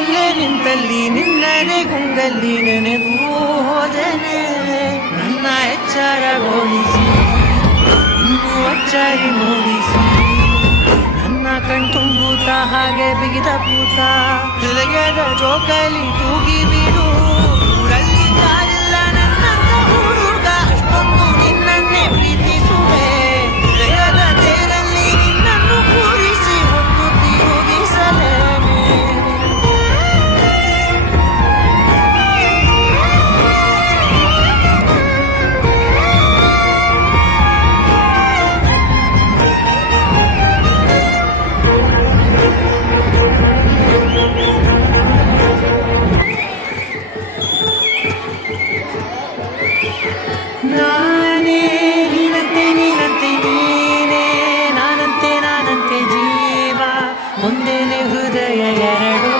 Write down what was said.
ಪಕ್ಕದಲ್ಲೇ ನಿಂತಲ್ಲಿ ನಿನ್ನದೇ ಗುಂಗಲ್ಲಿ ನೆನೆದು ಹೋದನೆ ನನ್ನ ಎಚ್ಚರಗೊಳಿಸಿ ಇನ್ನೂ ಅಚ್ಚಾಗಿ ಮೂಡಿಸಿ ನನ್ನ ಕಣ್ತುಂಬುತ್ತ ಹಾಗೆ ಬಿಗಿದ ಪೂತ ಹೃದಯದ ಜೋಕಾಲಿ ತೂಗಿ ಬಿಡು ಊರಲ್ಲಿ ಯಾರಿಲ್ಲ ನನ್ನಂತ ಹುಡುಗ ಅಷ್ಟೊಂದು ನಿನ್ನನ್ನೇ ಪ್ರೀತಿಸುವೆ ಹೃದಯದ ತೇರಲ್ಲಿ ನಿನ್ನನ್ನು ಕೂರಿಸಿ ಹೊತ್ತು ತಿರುಗಿಸಲೇನೆ ನಾನೇ ನೀನಂತೆ ನೀನಂತೆ ನೀನೇ ನಾನಂತೆ ನಾನಂತೆ ಜೀವ ಒಂದೇನೆ ಹೃದಯ ಎರಡು